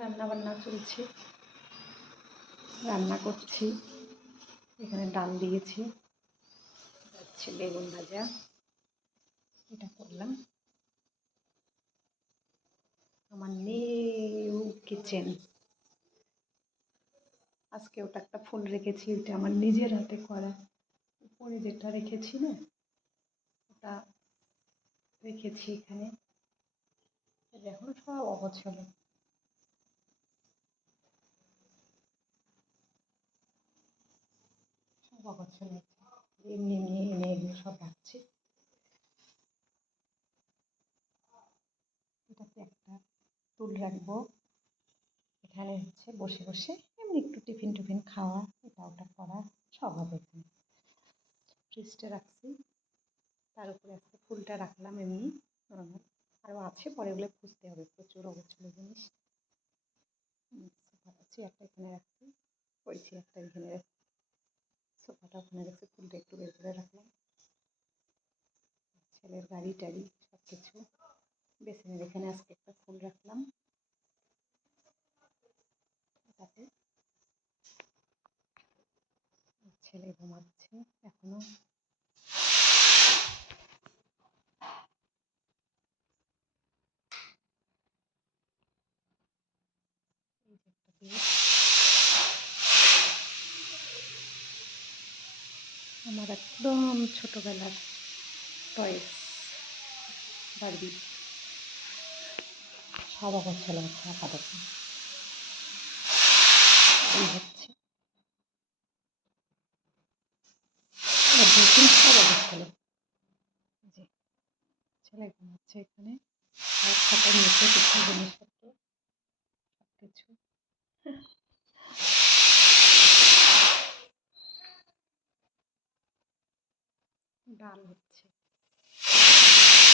রান্না বান্না চলছে, রান্না করছি। এখানে ডাল দিয়েছি, হচ্ছে বেগুন ভাজা, এটা করলাম। আমার নিউ কিচেন। আজকে ওটা একটা ফুল রেখেছি, এটা আমার নিজের হাতে করা। উপরে যেটা রেখেছি না, ওটা রেখেছি এখানে। এখন সব অগোছালো, সব অগোছালো এমনি এমনি এনে এনে সব রাখছি। এটাতে একটা টুল রাখবো, এখানে হচ্ছে বসে বসে এমনি একটু টিফিন টিফিন খাওয়া, এটা ওটা করা সব হবে এখানে। ফ্রিজটা রাখছি, তার উপরে আজকে ফুলটা রাখলাম এমনি নর্মাল। আরও আছে, পরে ওগুলো খুঁজতে হবে, প্রচুর অগোছালো জিনিস। সোফাটা, চেয়ারটা এখানে রাখছি, ওই চেয়ারটা এখানে রাখছি, সোফাটা ওখানে রাখছি, ফুলটা একটু বের করে রাখলাম। ছেলের গাড়ি টাড়ি সব কিছু বেসিনের এখানে আজকে একটা ফুল রাখলাম। তাতে ছেলে ঘুমাচ্ছে এখনো। এই যে একটা বেড, আমার একদম ছোটবেলার টয়েস বারবি, সব অগোছালো হচ্ছে আপাতত। এই হচ্ছে এভরিথিং, সব অগোছালো। যে ছেলে ঘুমাচ্ছে এখানে, আর খাতার নিচে কিছু জিনিসপত্র সব কিছু। ডাল হচ্ছে।